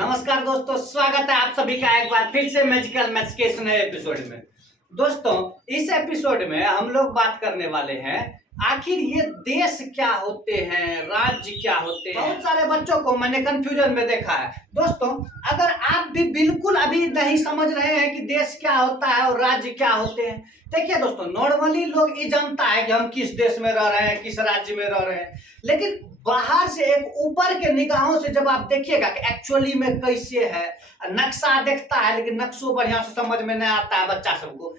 नमस्कार दोस्तों, स्वागत है आप सभी का एक बार फिर से मैजिकल मैथ्स के इस नए एपिसोड में। दोस्तों, इस एपिसोड में हम लोग बात करने वाले हैं आखिर ये देश क्या होते हैं, राज्य क्या होते हैं। बहुत सारे बच्चों को मैंने कंफ्यूजन में देखा है। दोस्तों, अगर आप भी बिल्कुल अभी नहीं समझ रहे हैं कि देश क्या होता है और राज्य क्या होते हैं, देखिए दोस्तों, नॉर्मली लोग ये जानता है कि हम किस देश में रह रहे हैं, किस राज्य में रह रहे हैं, लेकिन बाहर से एक ऊपर के निगाहों से जब आप देखिएगा कि एक्चुअली में कैसे है, नक्शा देखता है लेकिन नक्शों बढ़िया से समझ में नहीं आता है बच्चा सबको।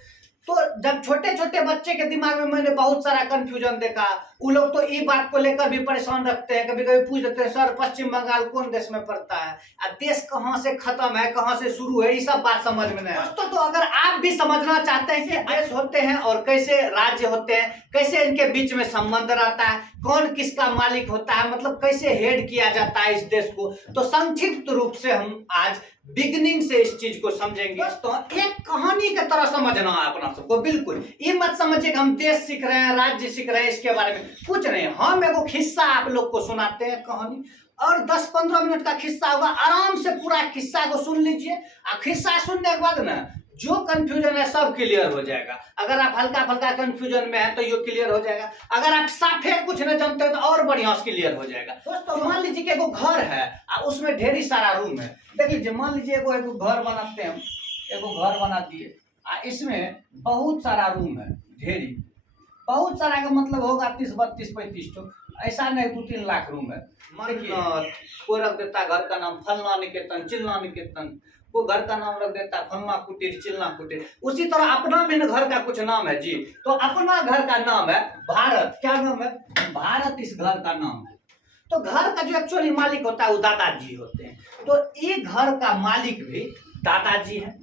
तो जब छोटे छोटे बच्चे के दिमाग में मैंने बहुत सारा कंफ्यूजन देखा, वो लोग तो ये बात को लेकर भी परेशान रखते हैं, कभी कभी पूछ देते हैं सर पश्चिम बंगाल कौन देश में पड़ता है, देश कहाँ से खत्म है, कहाँ से शुरू है, ये सब बात समझ में नहीं। दोस्तों, तो अगर आप भी समझना चाहते हैं कि देश होते हैं और कैसे राज्य होते हैं, कैसे इनके बीच में संबंध रहता है, कौन किसका मालिक होता है, मतलब कैसे हेड किया जाता है इस देश को, तो संक्षिप्त रूप से हम आज बिगिनिंग से इस चीज को समझेंगे। दोस्तों, एक कहानी की तरह समझना है अपना सबको। बिल्कुल ये मत समझिए कि हम देश सीख रहे हैं, राज्य सीख रहे हैं, इसके बारे में कुछ नहीं। हम एगो किस्सा आप लोग को सुनाते हैं कहानी, और 10-15 मिनट का किस्सा होगा। आराम से पूरा किस्सा को सुन लीजिए, और किस्सा सुनने के बाद ना जो कंफ्यूजन है सब क्लियर हो जाएगा। अगर आप हल्का फल्का कंफ्यूजन में है तो ये क्लियर हो जाएगा, अगर आप साफे कुछ नहीं जानते तो और बढ़िया से क्लियर हो जाएगा। दोस्तों, मान लीजिए कि एगो घर है और उसमें ढेरी सारा रूम है। देख लीजिए, मान लीजिए एगो घर बनाते हैं, एगो घर बना दिए, इसमें बहुत सारा रूम है, ढेरी बहुत सारा का मतलब होगा 30, 32, 35 तो ऐसा नहीं 2-3 लाख रूम है। कोई रख देता घर का नाम फलना निकेतन, चिलना निकेतन, वो घर का नाम रख देता है फलना कुटीर, चिलना कुटीर। उसी तरह अपना भी घर का कुछ नाम है जी। तो अपना घर का नाम है भारत। क्या नाम है? भारत इस घर का नाम है। तो घर का जो एक्चुअली मालिक होता है वो दादाजी होते हैं। तो ये घर का मालिक भी दादाजी है।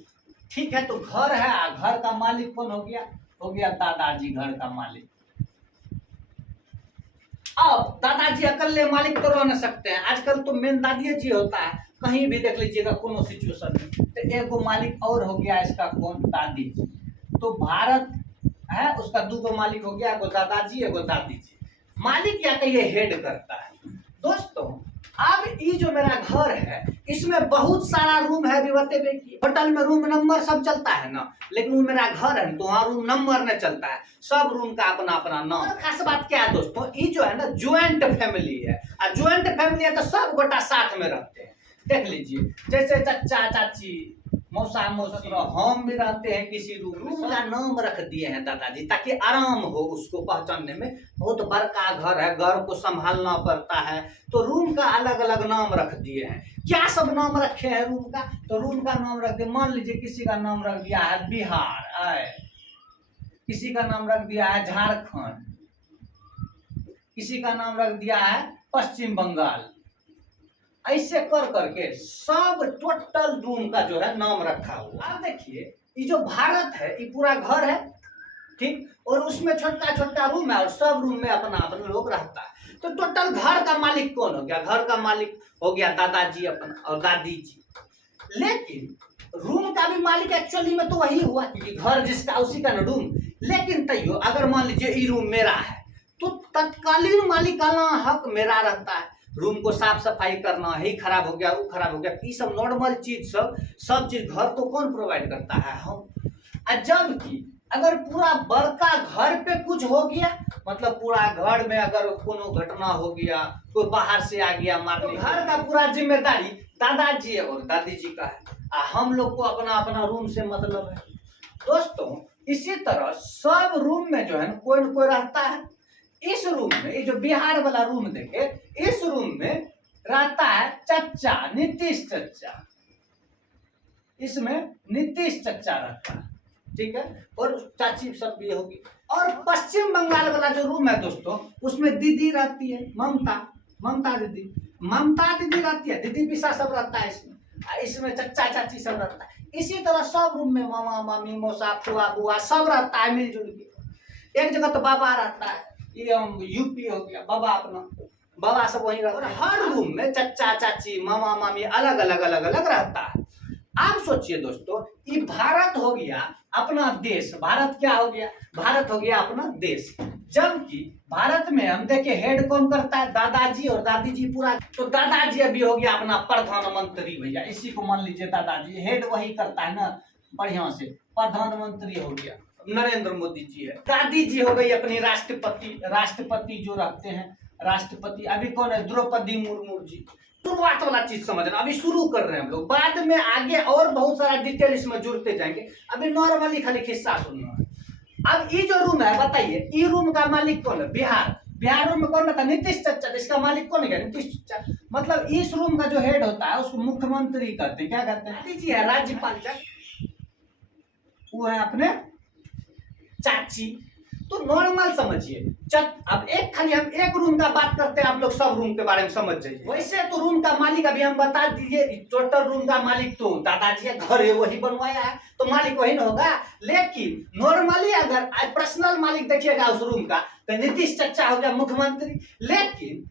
ठीक है, तो घर है, घर का मालिक कौन हो गया? हो गया दादाजी घर का मालिक। अब दादाजी अकेले मालिक तो रह न सकते हैं, आजकल तो मेन दादी जी होता है। कहीं भी देख लीजिएगा कोनो सिचुएशन में, तो एगो मालिक और हो गया इसका कौन? दादी जी। तो भारत है, उसका 2 मालिक हो गया, एगो दादाजी एगो दादी जी। मालिक या कहिए हेड करता है। दोस्तों, अब ये जो मेरा घर है इसमें बहुत सारा रूम है। अभी बतेबे कि होटल में रूम नंबर सब चलता है ना, लेकिन वो मेरा घर है तो वहाँ रूम नंबर नहीं चलता है, सब रूम का अपना अपना नाम। खास बात क्या है दोस्तों, ये जो है ना ज्वाइंट फैमिली है, और ज्वाइंट फैमिली है तो सब गोटा साथ में रहते हैं। देख लीजिए, जैसे चाचा चाची, मौसा मौसी, हम भी रहते हैं किसी रूम का नाम रख दिए हैं दादाजी, ताकि आराम हो उसको पहचानने में। बहुत बड़का घर है, घर को संभालना पड़ता है, तो रूम का अलग अलग नाम रख दिए हैं। क्या सब नाम रखे हैं रूम का? तो रूम का नाम रख दिए, मान लीजिए किसी का नाम रख दिया है बिहार, किसी का नाम रख दिया है झारखंड, किसी का नाम रख दिया है पश्चिम बंगाल। ऐसे कर करके सब टोटल रूम का जो है नाम रखा हुआ। अब देखिए, ये जो भारत है ये पूरा घर है, ठीक, और उसमें छोटा छोटा रूम है और सब रूम में अपना अपना लोग रहता है। तो टोटल घर का मालिक कौन हो गया? घर का मालिक हो गया दादाजी अपना और दादी जी। लेकिन रूम का भी मालिक एक्चुअली में तो वही हुआ, क्योंकि घर जिसका उसी का ना रूम। लेकिन तैयो अगर मान लीजिए ये रूम मेरा है तो तत्कालीन मालिकाना हक मेरा रहता है। रूम को साफ सफाई करना, ही खराब हो गया, वो खराब हो गया, ये सब नॉर्मल चीज, सब चीज घर को कौन प्रोवाइड करता है? हम। जबकि अगर पूरा बड़का घर पे कुछ हो गया, मतलब पूरा घर में अगर कोनो घटना हो गया, कोई बाहर से आ गया मारने, तो घर का पूरा जिम्मेदारी दादाजी और दादी जी का है, हम लोग को अपना अपना रूम से मतलब है। दोस्तों, इसी तरह सब रूम में जो है कोई न कोई रहता है। इस रूम में, ये जो बिहार वाला रूम देखे, इस रूम में रहता है चचा, नीतीश चचा। इसमें नीतीश चचा रहता है, ठीक है, और चाची सब भी होगी। और पश्चिम बंगाल वाला जो रूम है दोस्तों, उसमें दीदी रहती है, ममता दीदी, ममता दीदी रहती है, दीदी पिसा सब रहता है इसमें। इसमें चचा चाची सब रहता है। इसी तरह सब रूम में मामा मामी, मौसा फुआ बुआ सब रहता है मिलजुल के। एक जगह तो बाबा रहता है, ये यूपी हो गया, बाबा अपना बाबा सब वहीं रहता है। हर रूम में चचा चाची, मामा मामी अलग अलग रहता है। आप सोचिए दोस्तों, ये भारत हो गया अपना देश। भारत क्या हो गया? भारत हो गया अपना देश। जबकि भारत में हम देखिए हेड कौन करता है, दादाजी और दादी जी पूरा। तो दादाजी अभी हो गया अपना प्रधानमंत्री भैया, इसी को मान लीजिए दादाजी, हेड वही करता है ना बढ़िया से, प्रधानमंत्री हो गया नरेंद्र मोदी जी है। दादी जी हो गई अपनी राष्ट्रपति, राष्ट्रपति जो रखते हैं राष्ट्रपति अभी कौन है, द्रौपदी मुर्मू जी। शुरुआत वाला चीज समझना, अभी शुरू कर रहे हैं हम लोग, बाद में आगे और बहुत सारा डिटेल इसमें जुड़ते जाएंगे, अभी नॉर्मली खाली किस्सा सुनना है। अब ये जो रूम है बताइए, ये रूम का मालिक कौन है, बिहार, बिहार रूम में कौन रहता है, नीतीश चाचा, इसका मालिक कौन है, नीतीश चाचा। मतलब इस रूम का जो हेड होता है उसको मुख्यमंत्री कहते हैं, क्या कहते हैं, जी है राज्यपाल, वो है अपने चाची। तो नॉर्मल समझिए। अब एक खाली हम एक रूम का बात करते हैं, आप लोग सब रूम के बारे में समझ जाइए। वैसे तो रूम का मालिक अभी हम बता दीजिए, टोटल रूम का मालिक तो दादाजी घर है, वही बनवाया है तो मालिक वही ना होगा। लेकिन नॉर्मली अगर पर्सनल मालिक देखिएगा उस रूम का तो नीतीश चाचा हो गया मुख्यमंत्री। लेकिन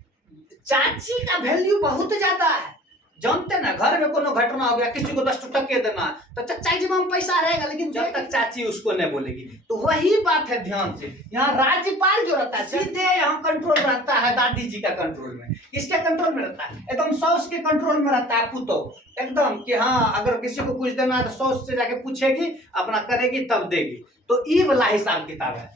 चाची का वैल्यू बहुत ज्यादा है, जानते ना, घर में कोनो घटना हो गया, किसी को 10 टके देना तो चाचा जी में पैसा रहेगा, लेकिन जब तक चाची उसको नहीं बोलेगी। तो वही बात है, ध्यान से, यहाँ राज्यपाल जो रहता है सीधे यहाँ कंट्रोल रहता है दादी जी का कंट्रोल में। किसके कंट्रोल में रहता है, एकदम सौस के कंट्रोल में रहता है, पुतो एकदम कि हाँ अगर किसी को कुछ देना है तो सौस से जाके पूछेगी, अपना करेगी तब देगी। तो ये वाला हिसाब किताब है।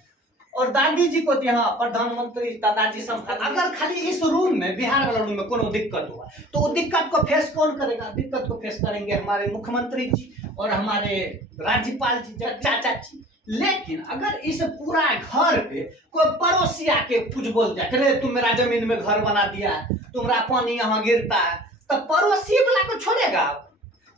और दादी जी को यहाँ प्रधानमंत्री दादाजी संस्थान। अगर खाली इस रूम में, बिहार वाला रूम में कोनो दिक्कत हुआ तो वो दिक्कत को फेस कौन करेगा, दिक्कत को फेस करेंगे हमारे मुख्यमंत्री जी और हमारे राज्यपाल जी, चाचा जी। लेकिन अगर इस पूरा घर पे कोई पड़ोसी आके कुछ बोल जाए, तुम मेरा जमीन में घर बना दिया है, तुम्हारा पानी यहाँ गिरता है, तो पड़ोसी वाला को छोड़ेगा।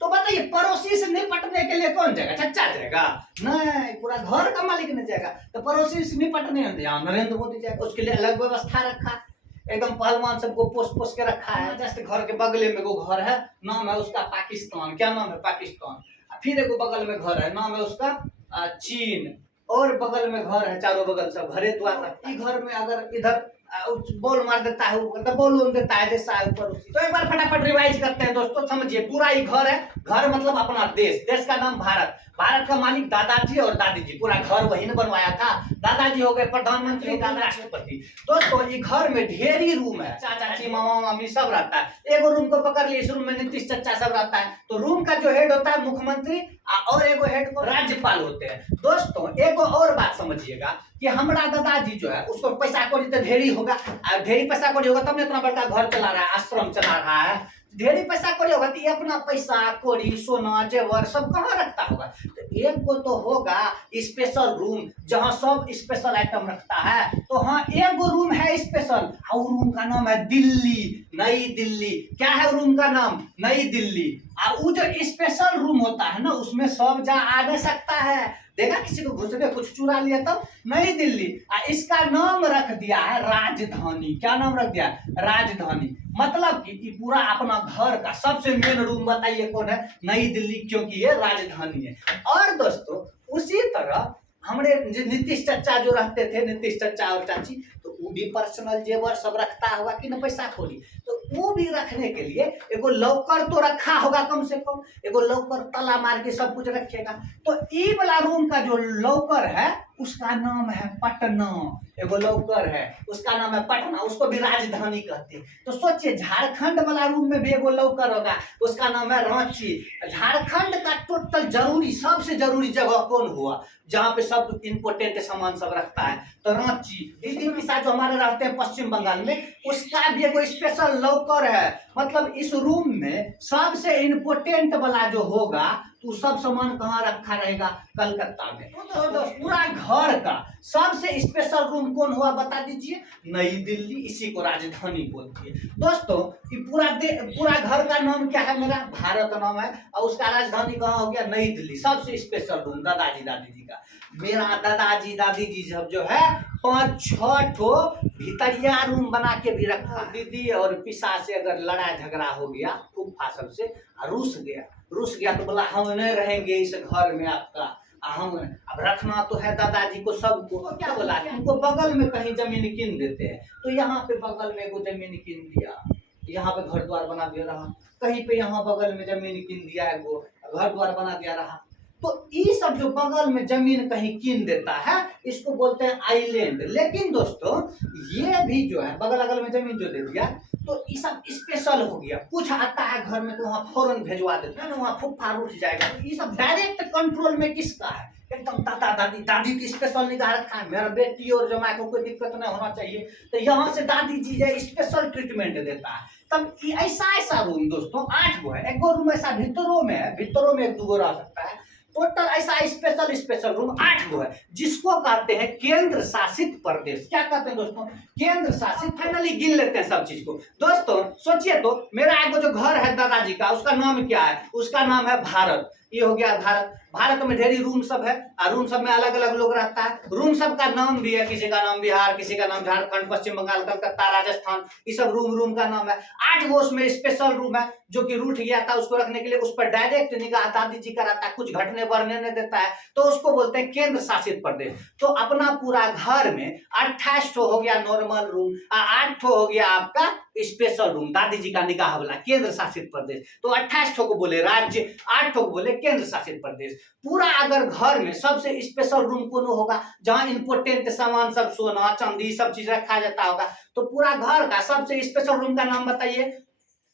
तो बताइए पड़ोसी से निपटने के लिए कौन जाएगा, चच्चा जाएगा, नहीं पूरा घर का मालिक नहीं जाएगा। तो पड़ोसी से निपटने यहाँ नरेंद्र मोदी जाएगा, उसके लिए अलग व्यवस्था रखा, एकदम पहलवान सबको पोस पोस के रखा है। जस्ट घर के बगले में वो घर है, नाम है उसका पाकिस्तान, क्या नाम है, पाकिस्तान। फिर एक बगल में घर है, नाम है उसका चीन, और बगल में घर है, चारों बगल सब घरे द्वार। घर में अगर इधर बॉल मार देता है ऊपर, तो बॉल देता है जैसा है ऊपर उसी। तो एक बार फटाफट रिवाइज करते हैं दोस्तों, समझिए। पूरा ही घर है, घर मतलब अपना देश, देश का नाम भारत, भारत का मालिक दादाजी और दादी जी, पूरा घर वही ने बनवाया था। दादाजी हो गए प्रधानमंत्री, दादा राष्ट्रपति। दोस्तों ये घर में ढेरी रूम है, चाचा चाची मामा मामी सब रहता है। एक रूम को पकड़ लिए, इस रूम में नीतीश चाचा सब रहता है। तो रूम का जो हेड होता है मुख्यमंत्री और एगो हेड को राज्यपाल होते हैं। दोस्तों एगो और बात समझिएगा कि हमारा दादाजी जो है उसको पैसा कौड़ी तो ढेरी होगा, ढेरी पैसा कौड़ी होगा तब इतना बड़का घर चला रहा है, आश्रम चला रहा है। ढेरी पैसा कौड़ी होगा तो ये अपना पैसा कौड़ी सोना जेवर सब कहाँ रखता होगा। तो एक को तो होगा स्पेशल रूम जहाँ सब स्पेशल आइटम रखता है। तो हाँ एक रूम है स्पेशल, और रूम का नाम है दिल्ली, नई दिल्ली। क्या है रूम का नाम, नई दिल्ली। और वो जो स्पेशल रूम होता है ना उसमें सब जा आ नहीं सकता है, देखा किसी को घुसने कुछ चुरा लिया तब, नई दिल्ली। इसका नाम रख दिया है राजधानी। क्या नाम रख दिया, राजधानी। मतलब कि पूरा अपना घर का सबसे मेन रूम बताइए कौन है, नई दिल्ली, क्योंकि ये राजधानी है। और दोस्तों उसी तरह हमारे नीतीश चाचा जो रहते थे, नीतीश चाचा और चाची, तो वो भी पर्सनल जेवर सब रखता होगा कि न पैसा खोली। तो वो भी रखने के लिए एगो लॉकर तो रखा होगा, कम से कम एगो लॉकर ताला मार के सब कुछ रखेगा। तो ई वाला रूम का जो लॉकर है उसका नाम है पटना। एगो लॉकर है उसका नाम है पटना, उसको भी राजधानी कहते हैं। तो सोचिए झारखंड वाला रूम में भी एगो लॉकर होगा, उसका नाम है रांची। झारखंड का टोटल जरूरी सबसे जरूरी जगह कौन हुआ जहाँ पे सब इंपोर्टेंट सामान सब रखता है, तो रांची। दीदी के साथ जो हमारे रहते हैं पश्चिम बंगाल में, उसका भी एगो स्पेशल लॉकर है। मतलब इस रूम में सबसे इंपोर्टेंट वाला जो होगा तो सब सामान कहाँ रखा रहेगा, कलकत्ता में। तो पूरा घर का सबसे स्पेशल रूम कौन हुआ बता दीजिए, नई दिल्ली। इसी को राजधानी बोलती है। दोस्तों ये पूरा घर का नाम क्या है, मेरा भारत नाम है, और उसका राजधानी कहाँ हो गया, नई दिल्ली। सबसे स्पेशल रूम दादाजी दादी जी का। मेरा दादाजी दादी जी सब जो है 5-6 ठो भीतरिया रूम बना के भी रखा। दीदी और पिसा से अगर लड़ाई झगड़ा हो गया फूफा सबसे, रूस गया तो बोला हम नहीं रहेंगे इस घर में आपका, हम अब रखना तो है दादाजी को सबको। तो क्या बोला, तुमको बगल में कहीं जमीन कीन देते हैं। तो यहाँ पे बगल में एगो जमीन कीन दिया, यहाँ पे घर द्वार बना दिया रहा। कहीं पे यहाँ बगल में जमीन कीन दिया, एगो घर द्वार बना दिया रहा। तो ये सब जो बगल में जमीन कहीं कीन देता है इसको बोलते हैं आइलैंड। लेकिन दोस्तों ये भी जो है बगल अगल में जमीन जो दे दिया तो ये सब स्पेशल हो गया। कुछ आता है घर में तो वहां फौरन भेजवा देते हैं ना, वहां फुफार उठ जाएगा। तो ये सब डायरेक्ट कंट्रोल में किसका है? एकदम दादा दादी, दादी की स्पेशल निगाह रखा है, मेरा बेटी और जमाई को कोई दिक्कत नहीं होना चाहिए, तो यहाँ से दादी जी जो स्पेशल ट्रीटमेंट देता है। तब ऐसा रूम दोस्तों 8 गो है। एक गो रूम ऐसा भीतरों में है, भीतरों में 1-2 गो रह सकता है। टोटल ऐसा स्पेशल रूम 8 गो है, जिसको कहते हैं केंद्र शासित प्रदेश। क्या कहते हैं दोस्तों? केंद्र शासित। फाइनली गिन लेते हैं सब चीज को। दोस्तों सोचिए तो, मेरा एक जो घर है दादाजी का, उसका नाम क्या है? उसका नाम है भारत। ये हो गया भारत। भारत में ढेरी रूम सब है और रूम सब में अलग अलग लोग रहता है। रूम सब का नाम भी है, किसी का नाम बिहार, किसी का नाम झारखंड, पश्चिम बंगाल, कलकत्ता, राजस्थान, ये सब रूम का नाम है। 8 गो उसमें स्पेशल रूम है, जो कि रूठ गया था उसको रखने के लिए उस पर डायरेक्ट निगाह दादी जी का रहता है, कुछ घटने बढ़ने नहीं देता है, तो उसको बोलते हैं केंद्र शासित प्रदेश। तो अपना पूरा घर में 28 हो गया नॉर्मल रूम, 8 हो गया आपका स्पेशल रूम, दादी जी का निगाह वाला, केंद्र शासित प्रदेश। तो 28 को बोले राज्य, 8 को बोले केंद्र शासित प्रदेश। पूरा अगर घर में सबसे स्पेशल रूम कौन होगा, जहां इंपोर्टेंट सामान सब, सोना चांदी सब चीज रखा जाता होगा, तो पूरा घर का सबसे स्पेशल रूम का नाम बताइए?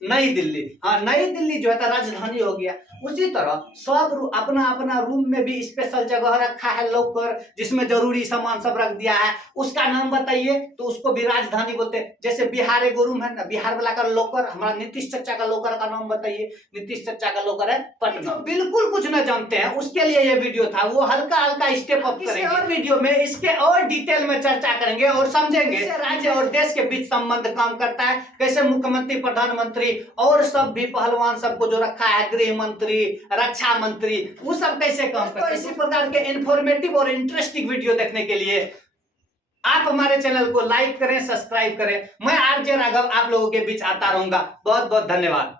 नई दिल्ली। हाँ, नई दिल्ली जो है राजधानी हो गया। उसी तरह सब अपना अपना रूम में भी स्पेशल जगह रखा है, लॉकर, जिसमें जरूरी सामान सब रख दिया है, उसका नाम बताइए? तो उसको भी राजधानी बोलते हैं। जैसे बिहार एक रूम है ना, बिहार वाला का लॉकर, हमारा नीतीश चाचा का लॉकर का नाम बताइए? नीतीश चाचा का लॉकर है पटना। बिल्कुल कुछ न जानते हैं उसके लिए ये वीडियो था, वो हल्का हल्का स्टेप अप करेंगे और वीडियो में इसके और डिटेल में चर्चा करेंगे और समझेंगे राज्य और देश के बीच संबंध काम करता है, कैसे मुख्यमंत्री, प्रधानमंत्री और सब भी पहलवान सबको जो रखा है, गृह मंत्री, रक्षा मंत्री, वो सब कैसे काम करते हैं। इसी प्रकार के इंफॉर्मेटिव और इंटरेस्टिंग वीडियो देखने के लिए आप हमारे चैनल को लाइक करें, सब्सक्राइब करें। मैं आरजे राघव आप लोगों के बीच आता रहूंगा। बहुत बहुत धन्यवाद।